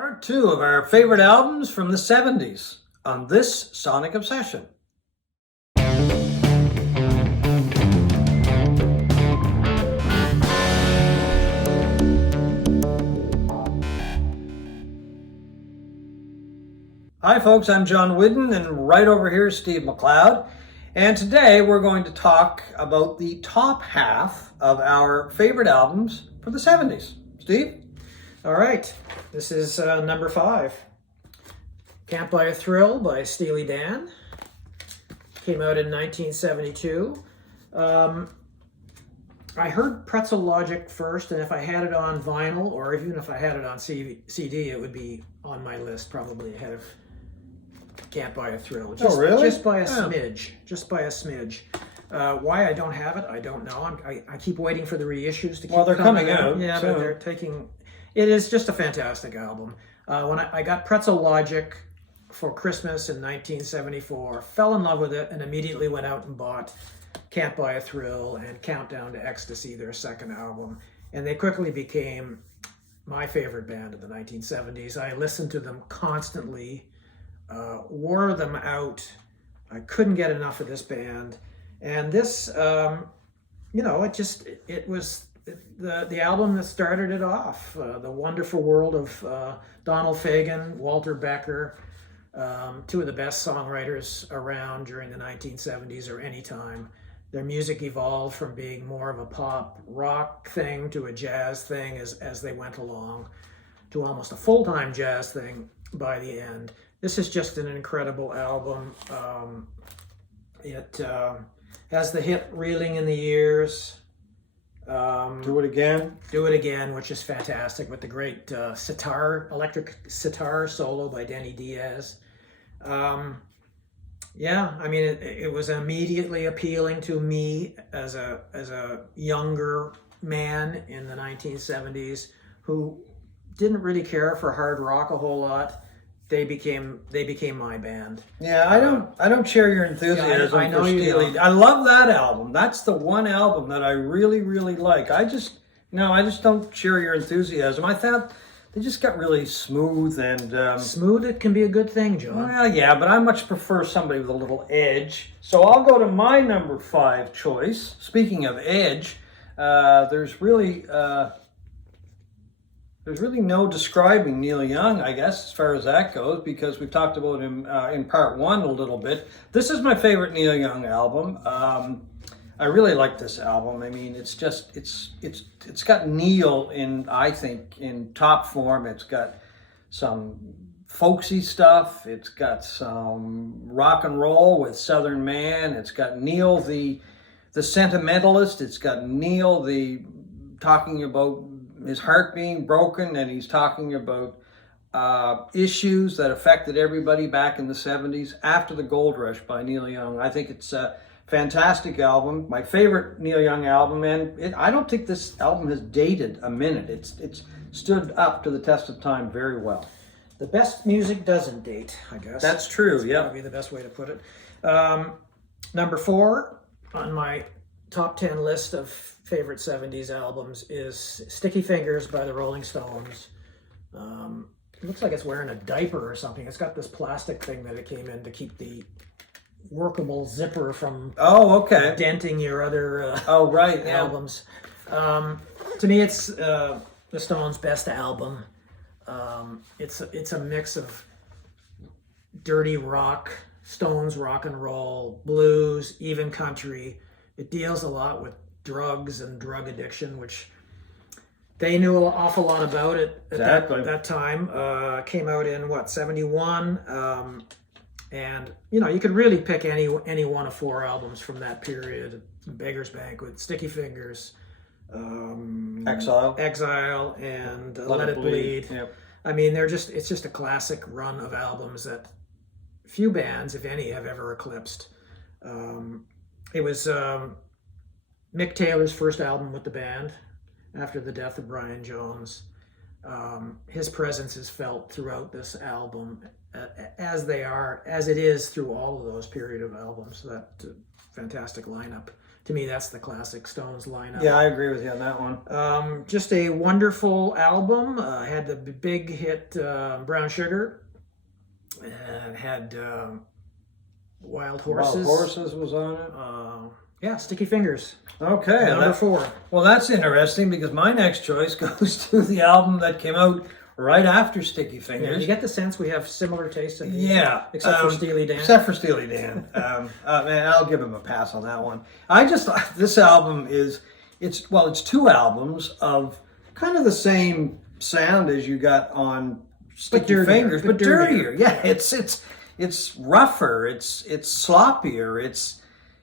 Part two of our favorite albums from the 70s on this Sonic Obsession. Hi folks, I'm John Whidden, and right over here is Steve McLeod. And today we're going to talk about the top half of our favorite albums for the 70s. Steve? All right, this is number 5. Can't Buy a Thrill by Steely Dan. Came out in 1972. I heard Pretzel Logic first, and if I had it on vinyl, or even if I had it on CD, it would be on my list, probably ahead of Can't Buy a Thrill. Oh, really? Just by a smidge. Just by a smidge. Why I don't have it, I don't know. I keep waiting for the reissues to keep they're coming out. Yeah, so. but they're taking... It is just a fantastic album. When I got Pretzel Logic for Christmas in 1974, fell in love with it, and immediately went out and bought Can't Buy a Thrill and Countdown to Ecstasy, their second album. And they quickly became my favorite band of the 1970s. I listened to them constantly, wore them out. I couldn't get enough of this band. And this, it was the album that started it off. The Wonderful World of Donald Fagen, Walter Becker, two of the best songwriters around during the 1970s or any time. Their music evolved from being more of a pop rock thing to a jazz thing as they went along, to almost a full-time jazz thing by the end. This is just an incredible album. It has the hit Reeling in the Years. Do It Again. Do It Again, which is fantastic, with the great electric sitar solo by Denny Diaz. It was immediately appealing to me as a younger man in the 1970s who didn't really care for hard rock a whole lot. They became my band. Yeah, I don't share your enthusiasm I know for you Steely. don't. I love that album. That's the one album that I really, really like. I just don't share your enthusiasm. I thought they just got really smooth and Smooth, it can be a good thing, John. well, yeah, but I much prefer somebody with a little edge. So I'll go to my number 5 choice. Speaking of edge, there's really no describing Neil Young, I guess, as far as that goes, because we've talked about him in part 1 a little bit. This is my favorite Neil Young album. I really like this album. I mean, it's got Neil I think, in top form. It's got some folksy stuff. It's got some rock and roll with Southern Man. It's got Neil the sentimentalist. It's got Neil talking about his heart being broken, and he's talking about issues that affected everybody back in the 70s after the Gold Rush by Neil Young. I think it's a fantastic album, my favorite Neil Young album, and I don't think this album has dated a minute. It's stood up to the test of time very well. The best music doesn't date, I guess. That's true, yeah. That'd be the best way to put it. Number 4 on my top 10 list of favorite 70s albums is Sticky Fingers by the Rolling Stones. It looks like it's wearing a diaper or something. It's got this plastic thing that it came in to keep the workable zipper from denting your other albums. To me, it's the Stones' best album. It's a mix of dirty rock, Stones rock and roll, blues, even country. It deals a lot with drugs and drug addiction, which they knew an awful lot about it at that time. Came out in 71, and you could really pick any one of 4 albums from that period: Beggar's Banquet, Sticky Fingers, Exile, and Let It Bleed. Yep. I mean, it's just a classic run of albums that few bands, if any, have ever eclipsed. It was Mick Taylor's first album with the band after the death of Brian Jones. His presence is felt throughout this album, as it is through all of those period of albums. That fantastic lineup to me, that's the classic Stones lineup. Yeah, I agree with you on that one. Just a wonderful album. Had the big hit Brown Sugar. Had Wild Horses. Wild Horses was on it. Yeah, Sticky Fingers. Okay. Number 4. Well, that's interesting because my next choice goes to the album that came out right after Sticky Yeah, Fingers. you get the sense we have similar tastes in these, Yeah. except for Steely Dan. Except for Steely Dan. Man, I'll give him a pass on that one. I just thought this album it's 2 albums of kind of the same sound as you got on Sticky dirtier, Fingers, but dirtier. Yeah, Yeah. it's rougher, it's sloppier, it's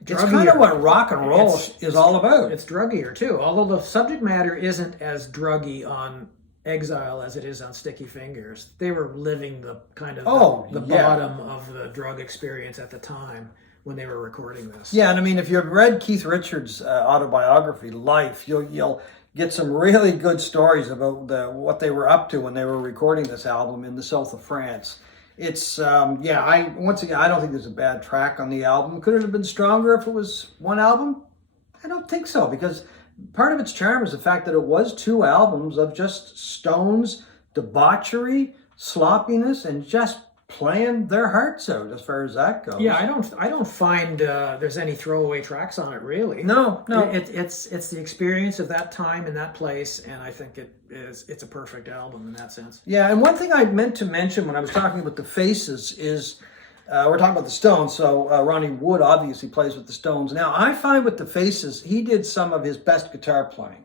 Druggier. kind of what rock and roll is all about. It's druggier too, although the subject matter isn't as druggy on Exile as it is on Sticky Fingers. They were living the kind of the bottom of the drug experience at the time when they were recording this. Yeah, and I mean, if you've read Keith Richards' autobiography, Life, you'll get some really good stories about what they were up to when they were recording this album in the south of France. It's I don't think there's a bad track on the album. Could it have been stronger if it was one album? I don't think so, because part of its charm is the fact that it was 2 albums of just Stones debauchery, sloppiness, and just playing their hearts out as far as that goes. Yeah, I don't find there's any throwaway tracks on it really. No. It's the experience of that time and that place, and I think it's a perfect album in that sense. Yeah, and one thing I meant to mention when I was talking about the Faces is we're talking about the Stones, so Ronnie Wood obviously plays with the Stones. Now, I find with the Faces, he did some of his best guitar playing.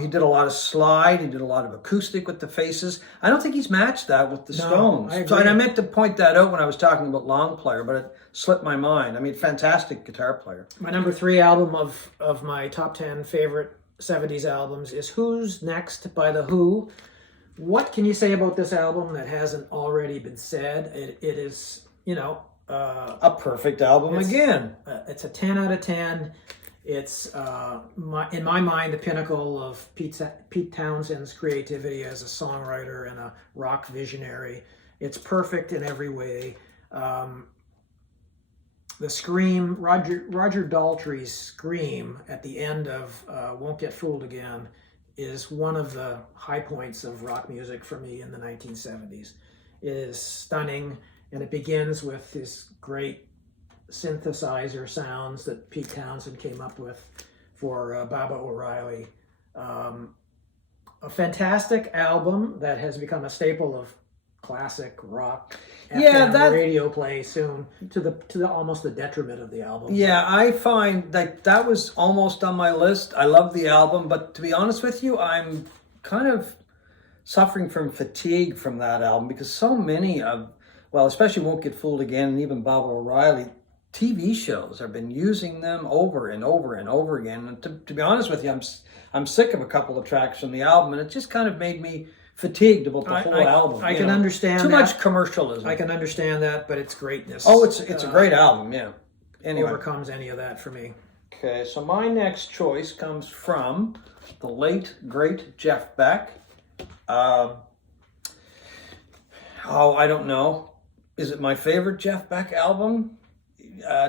He did a lot of slide. He did a lot of acoustic with the Faces. I don't think he's matched that with the Stones. I agree. And I meant to point that out when I was talking about Long Player, but it slipped my mind. I mean, fantastic guitar player. My number 3 album of my top 10 favorite 70s albums is Who's Next by The Who. What can you say about this album that hasn't already been said? It is, a perfect album again. It's a 10 out of 10. It's, in my mind, the pinnacle of Pete Townshend's creativity as a songwriter and a rock visionary. It's perfect in every way. The scream, Roger Daltrey's scream at the end of Won't Get Fooled Again is one of the high points of rock music for me in the 1970s. It is stunning, and it begins with this great synthesizer sounds that Pete Townshend came up with for Baba O'Reilly. A fantastic album that has become a staple of classic rock FM radio play soon, to the almost the detriment of the album. Yeah, I find that was almost on my list. I love the album, but to be honest with you, I'm kind of suffering from fatigue from that album because so many especially Won't Get Fooled Again and even Baba O'Reilly, TV shows have been using them over and over and over again. And to be honest with you, I'm sick of a couple of tracks from the album, and it just kind of made me fatigued about the whole album. I can understand too much commercialism. I can understand that, but its greatness. Oh, it's a great album, yeah. Anyway, overcomes any of that for me. Okay, so my next choice comes from the late great Jeff Beck. I don't know. Is it my favorite Jeff Beck album?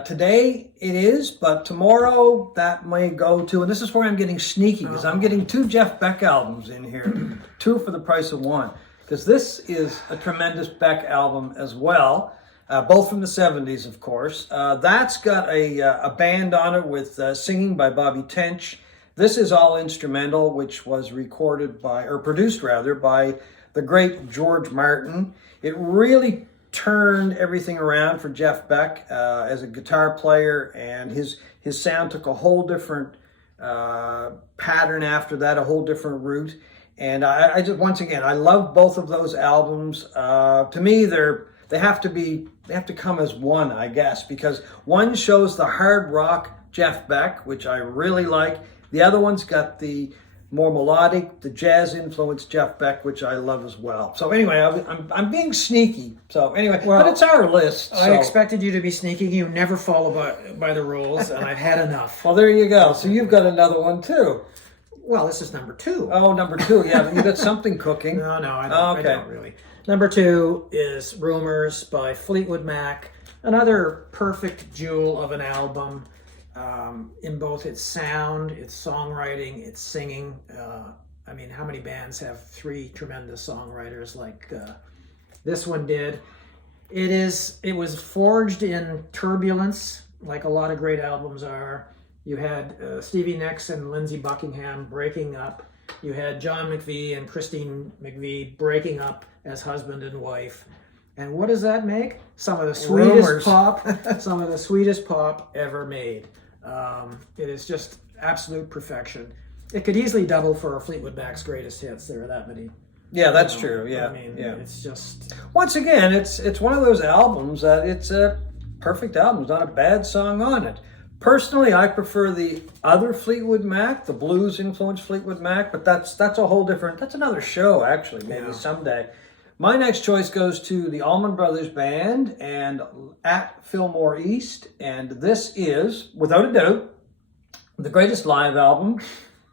Today it is, but tomorrow that may go to, and this is where I'm getting sneaky because I'm getting 2 Jeff Beck albums in here, 2 for the price of 1, because this is a tremendous Beck album as well, both from the 70s, of course. That's got a band on it with singing by Bobby Tench. This is all instrumental, which was produced by the great George Martin. It really turned everything around for Jeff Beck as a guitar player, and his sound took a whole different pattern after that, a whole different route. And I just, once again, I love both of those albums. To me, they have to come as one, I guess, because one shows the hard rock Jeff Beck, which I really like. The other one's got the more melodic, the jazz influenced Jeff Beck, which I love as well. So anyway, I'm being sneaky. So anyway, but it's our list. So. I expected you to be sneaky. You never follow by the rules, and I've had enough. Well, there you go. So you've got another one too. Well, this is number 2. Oh, number 2. Yeah, you got something cooking. No, I don't. Okay. I don't really. Number 2 is Rumors by Fleetwood Mac. Another perfect jewel of an album. in both its sound, its songwriting, its singing. I mean, how many bands have three tremendous songwriters like this one did? It was forged in turbulence, like a lot of great albums are. You had Stevie Nicks and Lindsey Buckingham breaking up. You had John McVie and Christine McVie breaking up as husband and wife. And what does that make? Some of the sweetest pop, some of the sweetest pop ever made. It is just absolute perfection. It could easily double for Fleetwood Mac's greatest hits. There are that many. Yeah, that's true. Yeah, I mean, yeah. it's just, Once again, it's one of those albums that it's a perfect album. There's not a bad song on it. Personally, I prefer the other Fleetwood Mac, the blues influenced Fleetwood Mac, but that's a whole different. That's another show, actually. Maybe someday. My next choice goes to the Allman Brothers Band and at Fillmore East, and this is, without a doubt, the greatest live album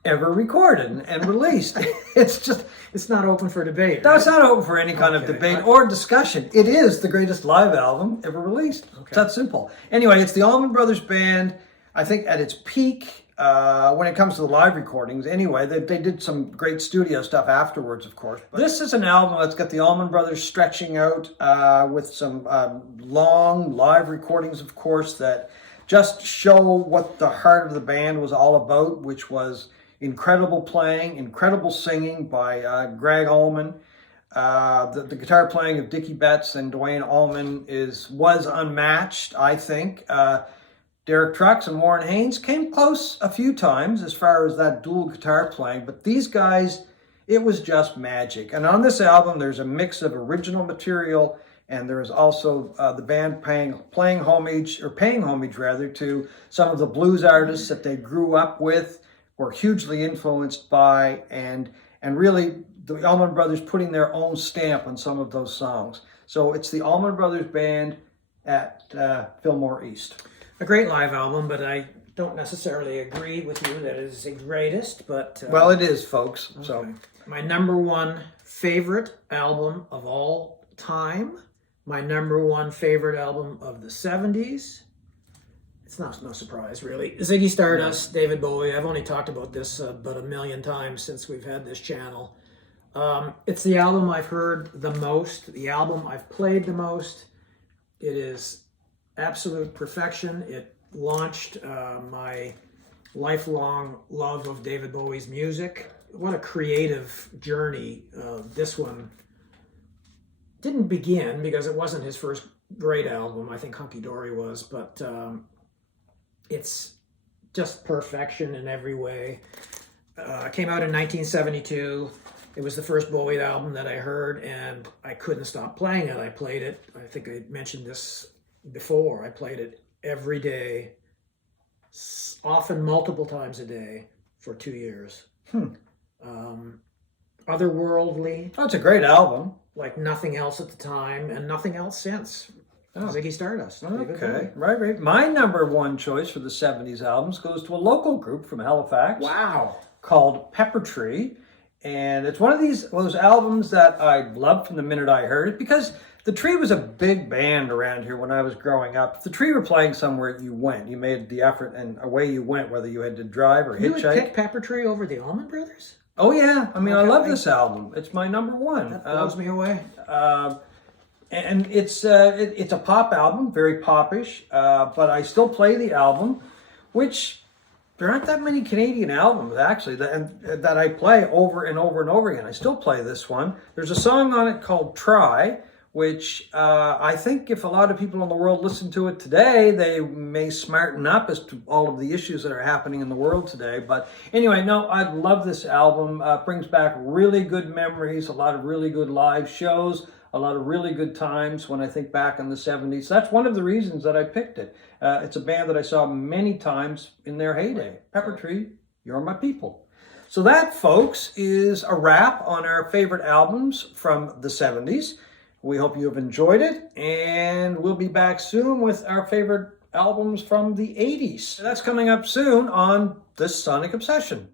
ever recorded and released. it's not open for debate. No, it's not open for any kind of debate or discussion. It is the greatest live album ever released. Okay. It's that simple. Anyway, it's the Allman Brothers Band, I think at its peak, when it comes to the live recordings. Anyway, they did some great studio stuff afterwards, of course. But this is an album that's got the Allman Brothers stretching out with some long live recordings, of course, that just show what the heart of the band was all about, which was incredible playing, incredible singing by Greg Allman. The guitar playing of Dickie Betts and Dwayne Allman was unmatched, I think. Derek Trucks and Warren Haynes came close a few times as far as that dual guitar playing, but these guys, it was just magic. And on this album, there's a mix of original material, and there is also the band paying homage rather to some of the blues artists that they grew up with, were hugely influenced by, and really the Allman Brothers putting their own stamp on some of those songs. So it's the Allman Brothers Band at Fillmore East. A great live album, but I don't necessarily agree with you that it is the greatest, but... well, it is, folks. Okay. So my number one favorite album of all time, my number one favorite album of the 70s, it's no surprise, really. Ziggy Stardust, David Bowie. I've only talked about this about a million times since we've had this channel. It's the album I've heard the most, the album I've played the most. It is absolute perfection. It launched my lifelong love of David Bowie's music. What a creative journey this one didn't begin, because it wasn't his first great album. I think Hunky Dory was, but it's just perfection in every way. Came out in 1972. It was the first Bowie album that I heard, and I couldn't stop playing it. I played it, I think I mentioned this before, I played it every day, often multiple times a day, for 2 years. Otherworldly. That's a great album. Like nothing else at the time, and nothing else since. Ziggy Stardust. Okay, right. My number one choice for the 70s albums goes to a local group from Halifax. Wow. Called Pepper Tree. And it's one of those albums that I loved from the minute I heard it, because the Tree was a big band around here when I was growing up. If the Tree were playing somewhere, you went. You made the effort, and away you went, whether you had to drive or hitchhike. You would pick Pepper Tree over the Allman Brothers? Oh, yeah. I mean, I love this album. It's my number one. That blows me away. And it's a pop album, very popish, but I still play the album, which there aren't that many Canadian albums, actually, that I play over and over and over again. I still play this one. There's a song on it called Try, which I think if a lot of people in the world listen to it today, they may smarten up as to all of the issues that are happening in the world today. But anyway, no, I love this album. Brings back really good memories, a lot of really good live shows, a lot of really good times when I think back in the 70s. That's one of the reasons that I picked it. It's a band that I saw many times in their heyday. Pepper Tree, You're My People. So that, folks, is a wrap on our favorite albums from the 70s. We hope you have enjoyed it, and we'll be back soon with our favorite albums from the 80s. That's coming up soon on This Sonic Obsession.